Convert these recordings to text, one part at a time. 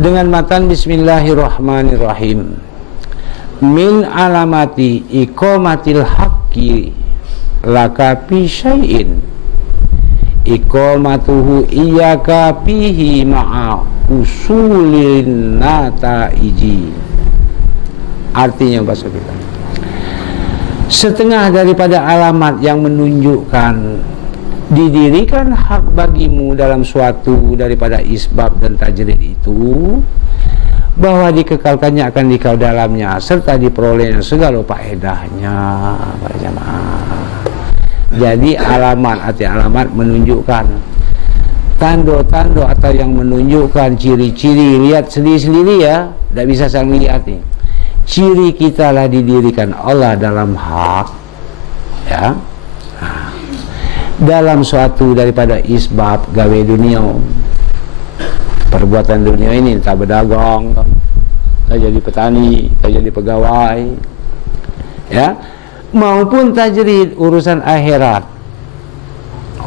dengan matan bismillahirrahmanirrahim. Min alamati iqamatil haqqi laka fi syai'in iqamatuhu iyyaka fihi ma'a usulin nataiji. Artinya bahasa kita, setengah daripada alamat yang menunjukkan didirikan hak bagimu dalam suatu daripada isbab dan tajrid itu, bahwa dikekalkannya akan dikau dalamnya serta diperolehnya segala faedahnya para jamaah. Jadi alamat, arti alamat menunjukkan tanda-tanda atau yang menunjukkan ciri-ciri. Lihat sendiri-sendiri ya, tidak bisa saling lihat nih. Ciri kita lah didirikan Allah dalam hak, ya, dalam suatu daripada isbab gawe dunia, perbuatan dunia ini, entah berdagang, entah jadi petani, entah jadi pegawai, ya, maupun tajrid urusan akhirat.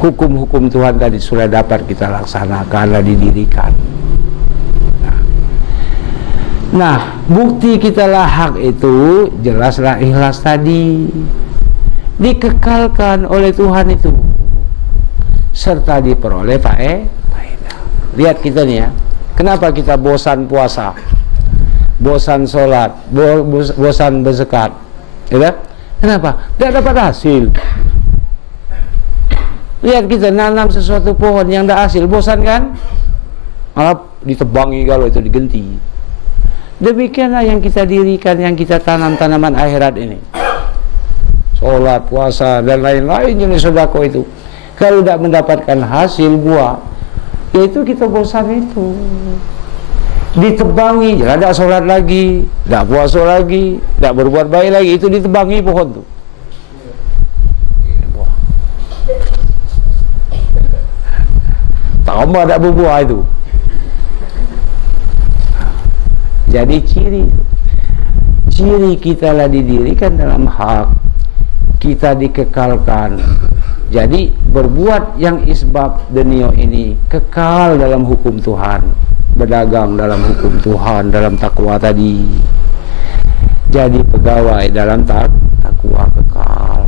Hukum-hukum Tuhan tadi sudah dapat kita laksanakan, didirikan. Nah, bukti kita lah hak itu jelaslah ikhlas tadi, dikekalkan oleh Tuhan itu serta diperoleh faedah. Lihat kita nih ya, kenapa kita bosan puasa, bosan sholat, bosan berzakat, ya? Kenapa? Tidak dapat hasil. Lihat kita nanam sesuatu pohon yang tidak hasil, bosan kan? Malah ditebangi kalau itu digenti. Demikianlah yang kita dirikan, yang kita tanam tanaman akhirat ini. Sholat, puasa, dan lain-lain jenis sedekah itu. Kalau tidak mendapatkan hasil buah, yaitu kita bosan itu. Ditebangi, jadi tidak sholat lagi, tidak puasa lagi, tidak berbuat baik lagi, itu ditebangi pohon tuh. Tambah tidak berbuah itu. Jadi ciri kita lah didirikan dalam hak, kita dikekalkan. Jadi berbuat yang isbab dunia ini kekal dalam hukum Tuhan, berdagang dalam hukum Tuhan, dalam takwa tadi. Jadi pegawai dalam takwa kekal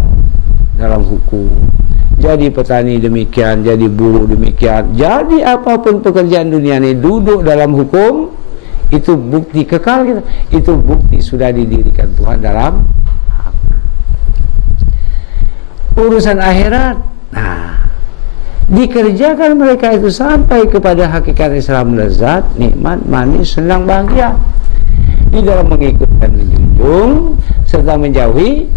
dalam hukum. Jadi petani demikian, jadi buruh demikian. Jadi apapun pekerjaan dunia ini duduk dalam hukum, itu bukti kekal kita. Itu bukti sudah didirikan Tuhan dalam hak. Urusan akhirat, nah, dikerjakan mereka itu sampai kepada hakikat Islam, lezat, nikmat, manis, senang, bahagia di dalam mengikut dan menjunjung serta menjauhi.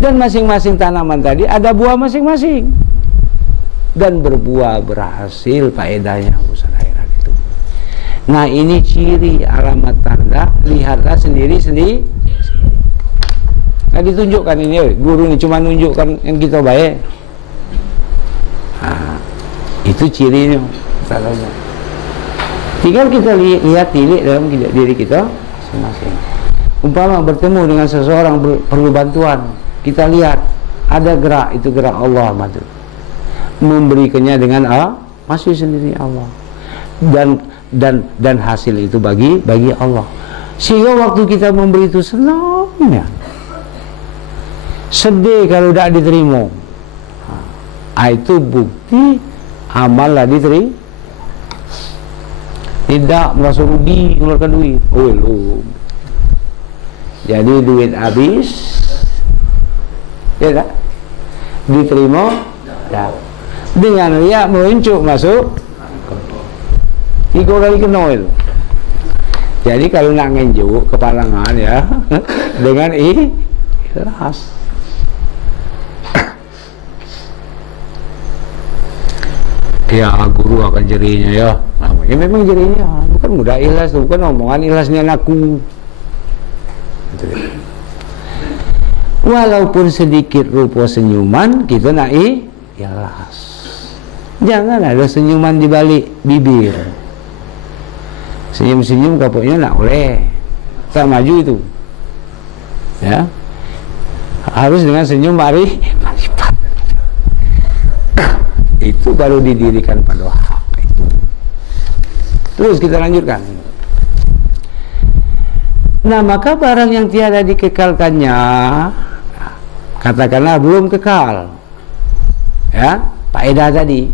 Dan masing-masing tanaman tadi ada buah masing-masing, dan berbuah berhasil faedahnya urusan akhirat itu. Nah, ini ciri alamat tanda, lihatlah sendiri-sendiri. Nah, ditunjukkan ini, guru ini cuma nunjukkan yang kita baik. Nah, itu cirinya, tandanya. Tinggal kita lihat tilik dalam diri kita masing-masing. Umpama bertemu dengan seseorang perlu bantuan, kita lihat ada gerak, itu gerak Allah, madu memberikannya dengan masih sendiri Allah, dan hasil itu bagi Allah. Sehingga waktu kita memberi itu senangnya, sedih kalau tidak diterima. Itu bukti amallah diterima. Tidak merasa rugi mengeluarkan duit. Jadi duit habis, ya tak? Diterima, ya. Dengan riak meluncuk masuk 3 kali kena itu. Jadi kalau nak ngenjuk kepalangan ya, dengan ikhlas. Ya, guru akan jerinya ya. Ya memang jerinya, bukan mudah ikhlas, bukan omongan ikhlasnya aku. Walaupun sedikit rupa senyuman, kita nak ikhlas. Jangan ada senyuman di balik bibir. Senyum-senyum kapoknya nak boleh, tak maju itu. Ya, harus dengan senyum marifat. Itu baru didirikan pada hak itu. Terus kita lanjutkan. Nah, maka barang yang tiada dikekalkannya, katakanlah belum kekal, ya, faedah tadi,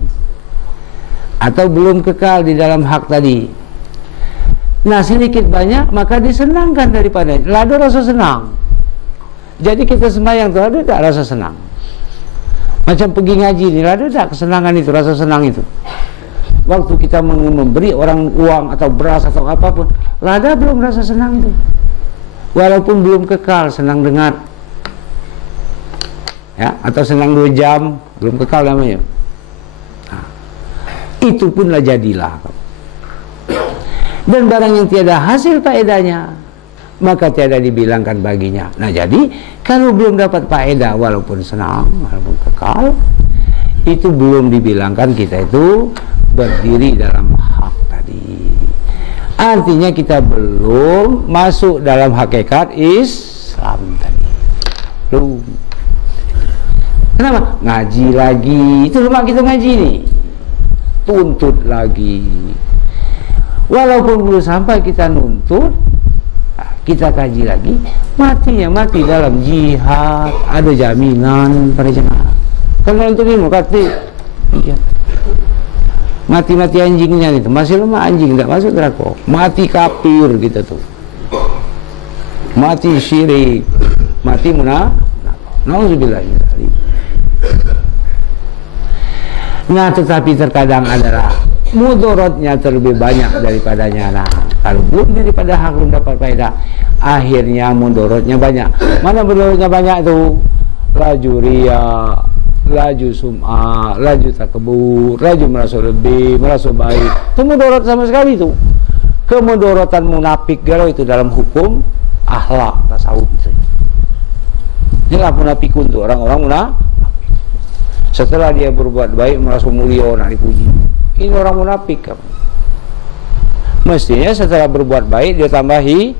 atau belum kekal di dalam hak tadi. Nah, sedikit banyak maka disenangkan daripada. Ada rasa senang. Jadi kita sembahyang tuh ada tak rasa senang? Macam pergi ngaji ni, ada tak kesenangan itu, rasa senang itu? Waktu kita memberi orang uang atau beras atau apapun, ada belum rasa senang itu? Walaupun belum kekal, senang dengar, ya, atau senang 2 jam, belum kekal namanya. Nah, itu punlah jadilah. Dan barang yang tiada hasil faedahnya, maka tiada dibilangkan baginya. Nah, jadi kalau belum dapat faedah, walaupun senang, walaupun kekal, itu belum dibilangkan kita itu berdiri dalam hak tadi. Artinya kita belum masuk dalam hakikat Islam tadi. Belum. Kenapa? Ngaji lagi. Itu rumah kita ngaji nih. Tuntut lagi. Walaupun belum sampai kita nuntut, kita kaji lagi, matinya mati dalam jihad. Ada jaminan para jemaah. Kalau nanti ini mau kata, iya. Mati-mati anjingnya itu, masih lemah anjing, tidak masuk neraka. Mati kafir kita tuh, mati syirik, mati munafik. Nauzubillah. Nah, tetapi terkadang adalah mudaratnya terlebih banyak daripadanya. Nah, kalau belum daripada hak belum dapat faedah, akhirnya mudaratnya banyak. Mana mudaratnya banyak tuh? Laju riya, laju sum'ah, laju takabur, laju merasa lebih, merasa baik. Itu mudarat sama sekali itu. Kemudaratan munafik kalau itu dalam hukum akhlak tasawuf itu. Inilah munafikun tuh, orang-orang munafik. Setelah dia berbuat baik merasa mulia, nak dipuji. Ini orang munafik kan. Mestinya setelah berbuat baik dia tambahin,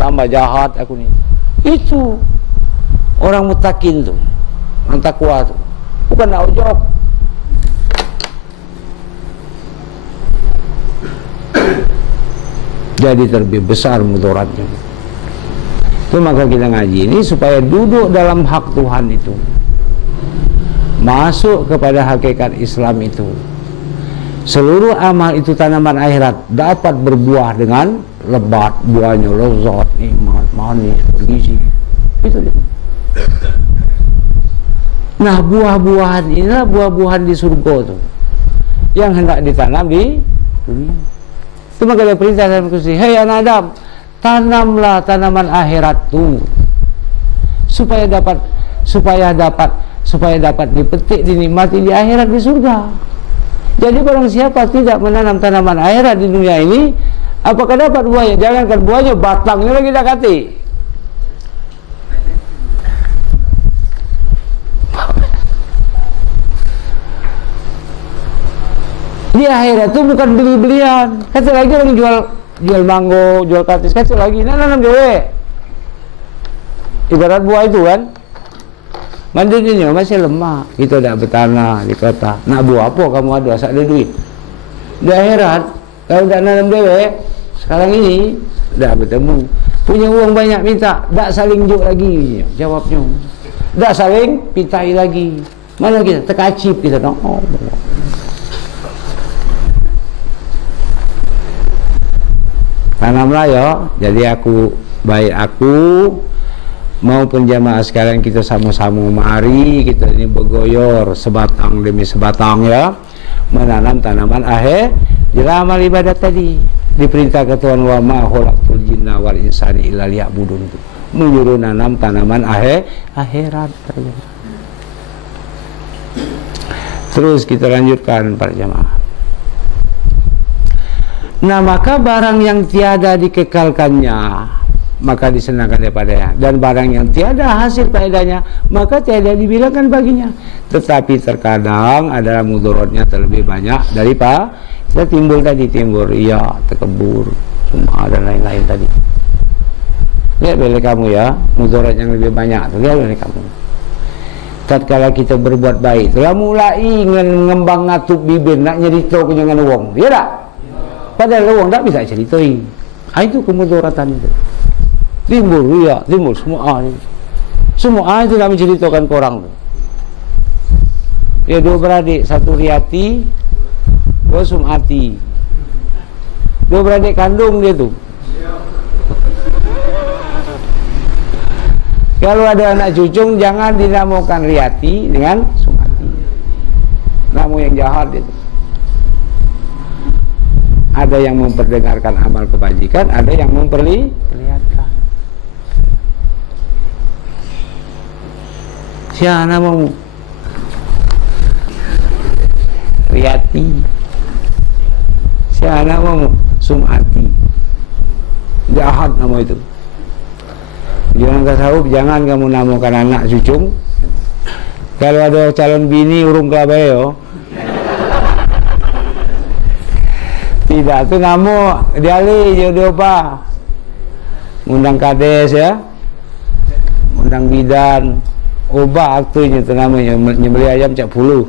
tambah jahat aku nih. Itu orang mutakin tuh, orang takwa tuh, bukan nak ujub. Jadi terlebih besar mudaratnya. Itu maka kita ngaji ini supaya duduk dalam hak Tuhan itu, masuk kepada hakikat Islam itu. Seluruh amal itu tanaman akhirat, dapat berbuah dengan lebat, buahnya lezat, nikmat, manis, bergizi. Itu dia. Nah, buah-buahan inilah buah-buahan di surga tuh, yang hendak ditanam di dunia. Itu maka ada perintah dalam kursi, hei anak Adam, tanamlah tanaman akhirat tuh, supaya dapat dipetik, dinikmati di akhirat di surga. Jadi barang siapa tidak menanam tanaman akhirat di dunia ini, apakah dapat buahnya? Jangankan buahnya, batangnya lagi tak kati. Di akhirat itu bukan beli-belian. Kata lagi orang jual mango, jual katis, kata lagi nanam dewe. Ibarat buah itu kan, mandinya masih lemah, kita tidak bertanah di kota. Nak buah apa kamu ada, asal ada duit. Di akhirat, kalau tidak nanam dewe, sekarang ini tidak bertemu. Punya uang banyak minta, tidak saling juk lagi. Jawabnya, tidak saling pintai lagi. Mana kita terkacip kita, oh. Tanamlah ya. Jadi aku maupun jamaah sekalian kita sama-sama mari kita ini bergoyor sebatang demi sebatang ya, menanam tanaman akhir. Jadi amal ibadat tadi diperintah ke Tuhan, wa ma khalaqtul jinna wal insani illa liya'budun, menyuruh nanam tanaman akhirat. Terus kita lanjutkan para jamaah. Nah, maka barang yang tiada dikekalkannya, maka disenangkan daripadanya. Dan barang yang tiada hasil faedahnya, maka tiada dibilangkan baginya. Tetapi terkadang adalah mudaratnya terlebih banyak daripada kita timbul iya, terkebur, semua dan lain-lain tadi. Lihat oleh kamu ya, mudarat yang lebih banyak. Lihat oleh kamu. Tatkala kita berbuat baik, telah mulai ngembang ngatup bibir nak nyerita kenyangan wong, ya tak? Padahal orang tak bisa ceritain. Itu kemudaratan itu. Timbul riak, timbul semua ini. Semua itu kami ceritakan ke orang tu. Ya, dua beradik, satu riati, dua sumati. Dua beradik kandung dia tu. Kalau ada anak cucung, jangan dinamakan riati dengan sumati. Nama yang jahat itu. Ada yang memperdengarkan amal kebajikan, ada yang memperlihatkan. Siapa namamu? Riati. Siapa namamu? Sumati. Jahat nama itu. Jangan tahu, jangan kamu namakan anak cucung. Kalau ada calon bini urung kelabayo, tidak, tu nama diali jodoh apa? Undang kades ya, undang bidan, ubah aktunya tu namanya nyembeli ayam cak puluh.